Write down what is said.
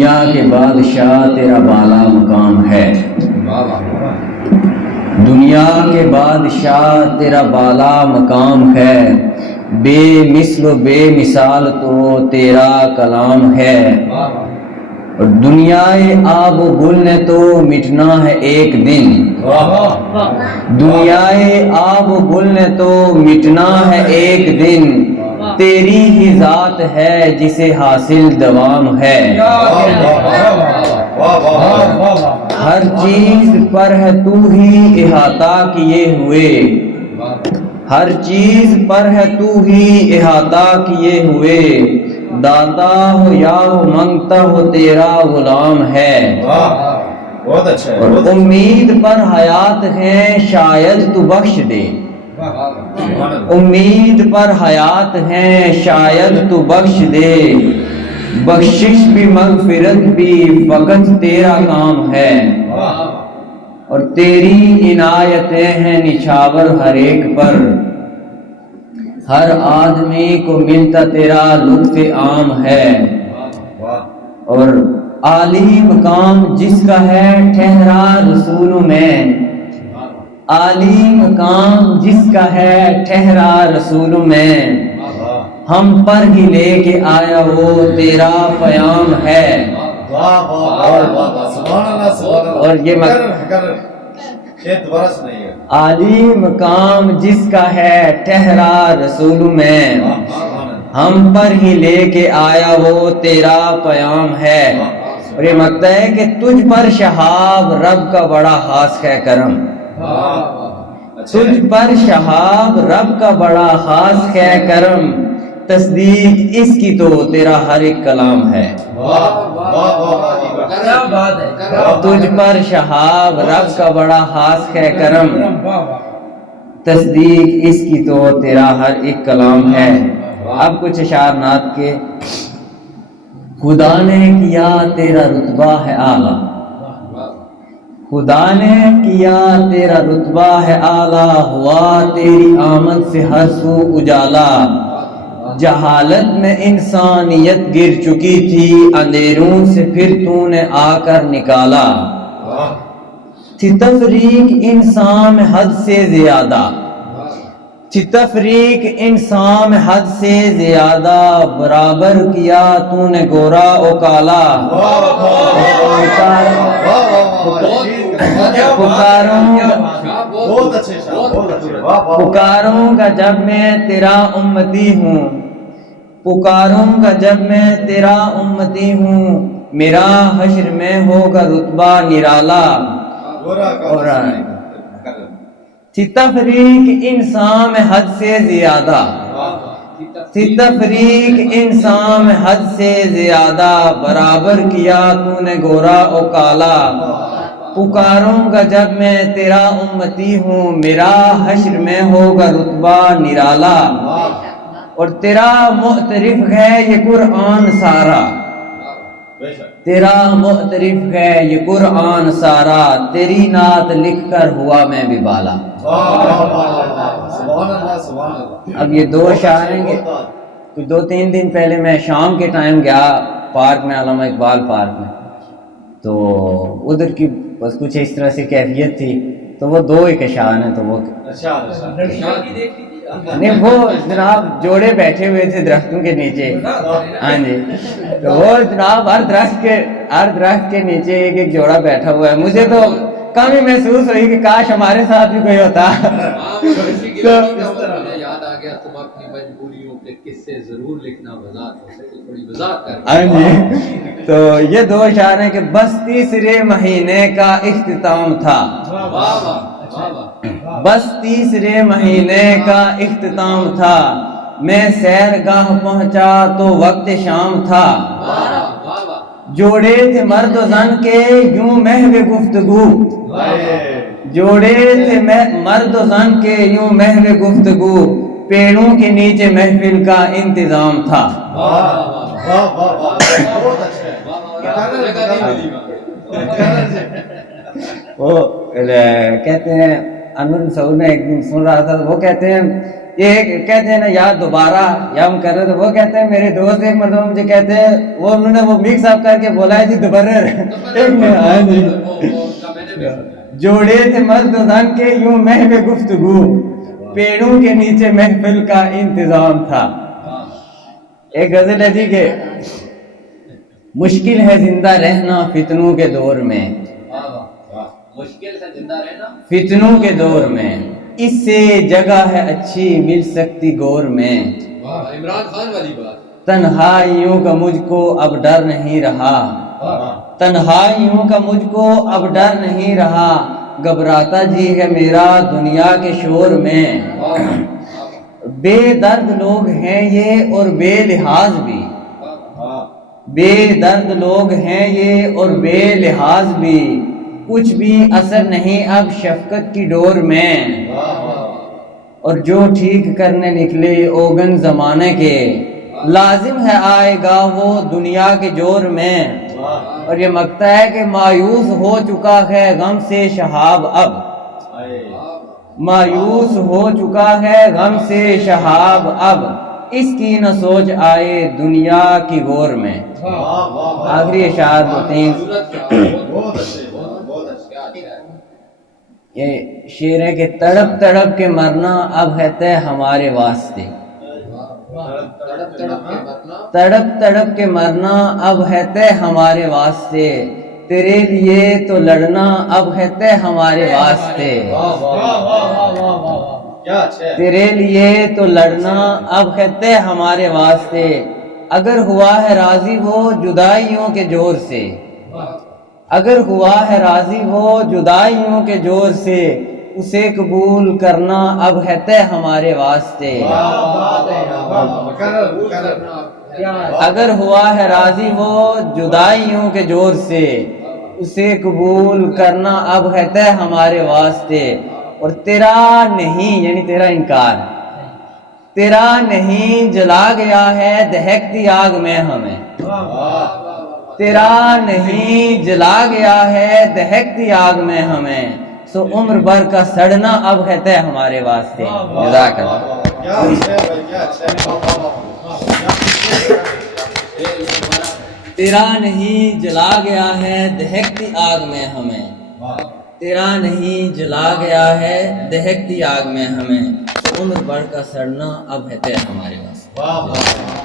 دنیا کے بادشاہ تیرا بالا مقام ہے، دنیا کے بادشاہ تیرا بالا مقام ہے، بے مثل و بے مثال تو تیرا کلام ہے، اور دنیائے آب و گل نے تو مٹنا ہے ایک دن، دنیائے آب و گل نے تو مٹنا ہے ایک دن، تیری ہی ذات ہے جسے حاصل دوام ہے، ہر چیز پر ہے تو ہی احاطہ کیے ہوئے، ہر چیز پر ہے تو ہی احاطہ کیے ہوئے، داتا ہو یا ہو منگتا ہو تیرا غلام ہے، بہت اچھا ہے، اور امید پر حیات ہے شاید تو بخش دے، امید پر حیات ہے شاید تو بخش دے، بخشش بھی مغفرت بھی فقط تیرا کام ہے، اور تیری عنایتیں ہیں نچھاور ہر ایک پر، ہر آدمی کو ملتا تیرا لطف عام ہے، اور عالی مقام جس کا ہے ٹھہرا رسولوں میں، عالی مقام جس کا ہے ٹھہرا رسولوں میں، ہم پر ہی لے کے آیا وہ تیرا پیام ہے، اور یہ عالی مقام جس کا ہے ٹھہرا رسول میں، ہم پر ہی لے کے آیا وہ تیرا پیام ہے، اور یہ مقطع ہے کہ تجھ پر شہاب رب کا بڑا خاص ہے کرم، تجھ پر شہاب رب کا بڑا خاص ہے کرم، تصدیق اس کی تو تیرا ہر ایک کلام ہے، تجھ پر شہاب رب کا بڑا خاص ہے کرم، تصدیق اس کی تو تیرا ہر ایک کلام ہے۔ اب کچھ اشعار نعت کے۔ خدا نے کیا تیرا رتبہ ہے اعلیٰ، خدا نے کیا تیرا رتبہ ہے اعلیٰ، ہوا تیری آمد سے ہر سو اجالا، جہالت میں انسانیت گر چکی تھی، اندھیروں سے پھر تو نے آ کر نکالا، تھی تفریق انسان میں حد سے زیادہ، تھی تفریق انسان میں حد سے زیادہ، برابر کیا تو نے گورا و کالا، پکاروں گا جب میں تیرا امتی ہوں، پکاروں گا جب میں تیرا امتی ہوں، میرا حشر میں ہوگا رتبہ نرالا، اور تھی تفریق انسان میں حد سے زیادہ، تھی تفریق انسان میں حد سے زیادہ، برابر کیا تو نے گورا و کالا، پکاروں گا جب میں تیرا امتی ہوں، میرا حشر میں ہوگا رتبہ نرالا، اور تیرا معترف ہے یہ قرآن سارا، تیرا معترف ہے یہ قرآن سارا، تیری نعت لکھ کر ہوا میں بھی بالا۔ اب یہ دو اشعار ہیں، کچھ 2-3 دن پہلے میں شام کے ٹائم گیا پارک میں، علامہ اقبال پارک میں، تو ادھر کی بس کچھ اس طرح سے کیفیت تھی، تو وہ 2 ایک اشعار ہیں، تو وہ نہیں، وہ جناب جوڑے بیٹھے ہوئے تھے درختوں کے نیچے، ہاں جی، تو وہ جناب ہر درخت کے نیچے ایک جوڑا بیٹھا ہوا ہے، مجھے تو کمی محسوس ہوئی کہ کاش ہمارے ساتھ بھی کوئی ہوتا۔ یاد آ گیا تم اپنی مجبوریوں کے قصے ضرور لکھنا، وضاحت ہو سکے تھوڑی وضاحت کر۔ ہاں جی، تو یہ 2 اشعار ہیں کہ بس تیسرے مہینے کا اختتام تھا، بس تیسرے مہینے کا اختتام تھا، میں سیر گاہ پہنچا تو وقت شام تھا، جوڑے تھے مرد و زن کے یوں محو گفتگو، جوڑے تھے مرد و زن کے یوں محو گفتگو، پیڑوں کے نیچے محفل کا انتظام تھا۔ وہ کہتے ہیں انور سعود نے ایک دن سن رہا تھا، وہ کہتے ہیں یہ کہتے ہیں نا یا دوبارہ یا ہم کر رہے تھے، وہ کہتے ہیں میرے دوست ایک مرتبہ مجھے کہتے ہیں وہ انہوں نے وہ مکس اپ کر کے بولا ہے جی دوبارہ جوڑے تھے مرد و زن کے یوں محو گفتگو، پیڑوں کے نیچے محفل کا انتظام تھا۔ ایک غزل ہے جی کہ مشکل ہے زندہ رہنا فتنوں کے دور میں، مشکل ہے زندہ رہنا فتنوں کے دور میں، اس سے جگہ ہے اچھی مل سکتی گور میں، عمران خان والی بات۔ تنہائیوں کا مجھ کو اب ڈر نہیں رہا، تنہائیوں کا مجھ کو اب ڈر نہیں رہا، گھبراتا جی ہے میرا دنیا کے شور میں، بے درد لوگ ہیں یہ اور بے لحاظ بھی، بے درد لوگ ہیں یہ اور بے لحاظ بھی، کچھ بھی اثر نہیں اب شفقت کی ڈور میں، اور جو ٹھیک کرنے نکلے اوگن زمانے کے، لازم ہے آئے گا وہ دنیا کے جور میں، اور یہ مقطع ہے کہ مایوس ہو چکا ہے غم سے شہاب اب، مایوس ہو چکا ہے غم سے شہاب اب، اس کی نہ سوچ آئے دنیا کی غور میں۔ آخری اشعار تین یہ شعر ہے کہ تڑپ تڑپ کے مرنا اب ہے طے ہمارے واسطے، تڑپ تڑپ کے مرنا اب ہے طے ہمارے واسطے، تیرے لیے تو لڑنا اب ہے طے ہمارے واسطے، تیرے لیے تو لڑنا اب ہے طے ہمارے واسطے، اگر ہوا ہے راضی وہ جدائیوں کے جور سے، اگر ہوا ہے راضی وہ جدائیوں کے جور سے، اسے قبول کرنا اب ہے طے ہمارے واسطے، اگر ہوا ہے راضی وہ جدائیوں کے جور سے، اسے قبول کرنا اب ہے طے ہمارے واسطے، اور تیرا نہیں یعنی تیرا انکار، تیرا نہیں جلا گیا ہے دہکتی آگ میں ہمیں، تیرا نہیں جلا گیا ہے دہکتی آگ میں ہمیں، سو عمر بھر کا سڑنا اب ہے طے ہمارے واسطے۔ جزاک اللہ۔ تیرا نہیں جلا گیا ہے دہکتی آگ میں ہمیں، تیرا نہیں جلا گیا ہے دہکتی آگ میں ہمیں، عمر بھر کا سڑنا اب ہے طے ہمارے واسطے۔